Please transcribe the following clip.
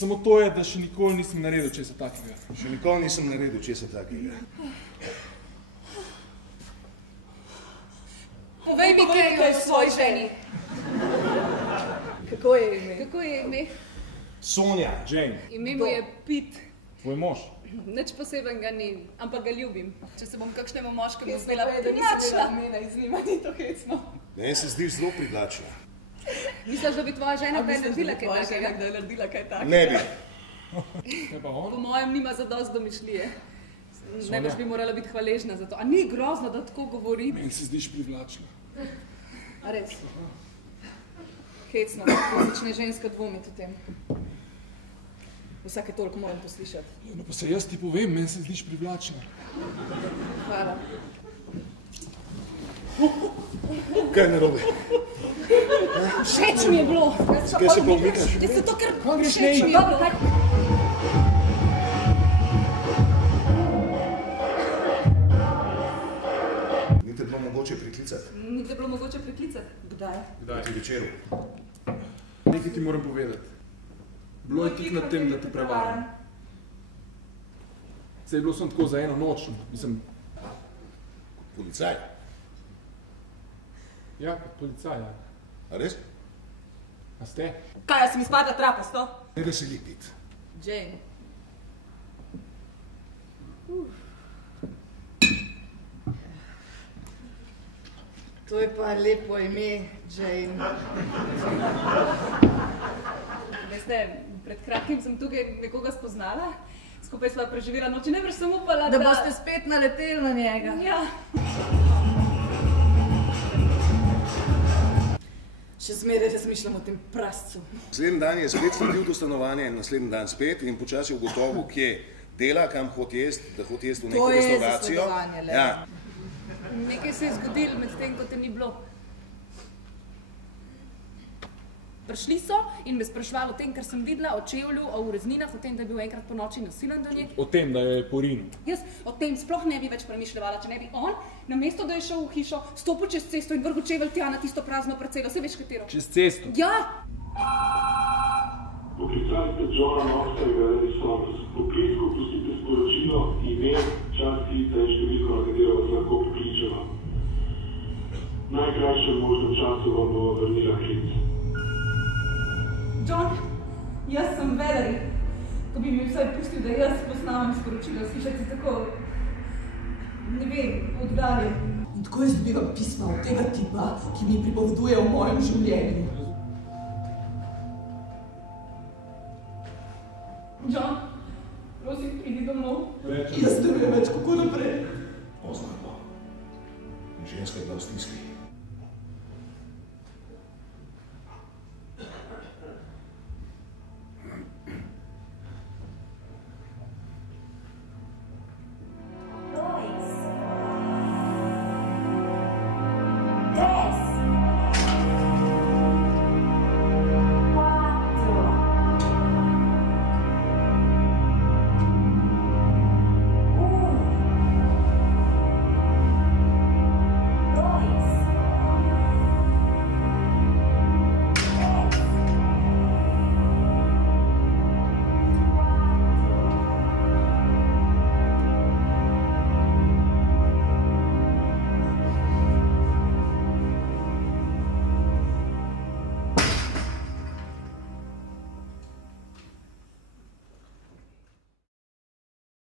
Samo to je, da še nikoli nisem naredil česa takega. Še nikoli nisem naredil česa takega. Povej mi kaj o svoji ženi. Kako je ime? Kako je ime? Sonja. Jane. Ime mu je Pete. Tvoj mož. Nič posebenega ni, ampak ga ljubim. Če se bom kakšnemu moškemu Jaz zdela da nisem privlačna. imela imena iz njima, ni to hecno. Meni se zdiš zelo privlačna. Misliš, da bi tvoja žena kaj naredila kaj Tvoja žena takega? kdaj naredila kaj takega? Ne bi. Kaj pa Po on? mojem nima zadosti domišljije. Najbrž bi morala biti hvaležna za to. A ni grozno, da tako govori? Meni se zdiš privlačna. A res? Hecno, ko začne ženska dvomiti o tem. Vsake toliko moram poslišati. No pa se jaz ti povem, meni se zdiš privlačna. Hvala. Kaj je narobe? Všeč mi je bilo. Kaj se pa umikaš? Je se to, ker greš všeč mi je. Dobro, kaj? Ni te bilo mogoče priklicati? Ni te bilo mogoče priklicati? Kdaj? Proti večeru. Nekaj ti moram povedati. Bilo je tik nad tem, da te prevaram. Saj je bilo sem tako za eno noč, mislim... Policaj. Ja, kot policaj, ja. A res? A ste? Kaj, jaz sem izpadla trapasto? Ne veseli Pit. Jane. To je pa lepo ime, Jane. Veste, pred kratkim sem tukaj nekoga spoznala, skupaj sva preživela noči, ne sem upala, Da boste spet naleteli na njega. Ja. Še zmeraj razmišljam o tem prascu. Naslednji dan je spet sledil do stanovanja in naslednji dan spet in počasi ugotovil, kje dela, kam hoti jesti, da hoti jesti v neko restauracijo. To je zasledovanje, le. Ja. Nekaj se je zgodilo med tem, ko te ni bilo. Prišli so in me sprašvali o tem, kar sem videla, o čevlju, o urezninah, o tem, da je bil enkrat po noči nasilen do nje. O tem, da je porinil. Jaz o tem sploh ne bi več premišljala, če ne bi on, namesto da je šel v hišo, stopil čez cesto in vrgel čevelj tja na tisto prazno parcelo. Saj veš katero? Čez cesto. Ja! Poklicajte Johna Knoxa in Veleslava. Po klicku pustite sporočilo, ime, čas klica in številko, na katero vas lahko pokličemo. V najkrajšem možnem času vam bo vrnila klic. John, jaz sem Valerie. Ko bi mi vsaj pustil, da jaz posnamem sporočilo, slišati tako, ne vem, oddaljen. In tako jaz dobivam pisma od tega tipa, ki mi pripoveduje o mojem življenju. John, prosim, pridi domov. Jaz ne vem več, kako naprej. Pozno je bilo. Ženska je bila v stiski.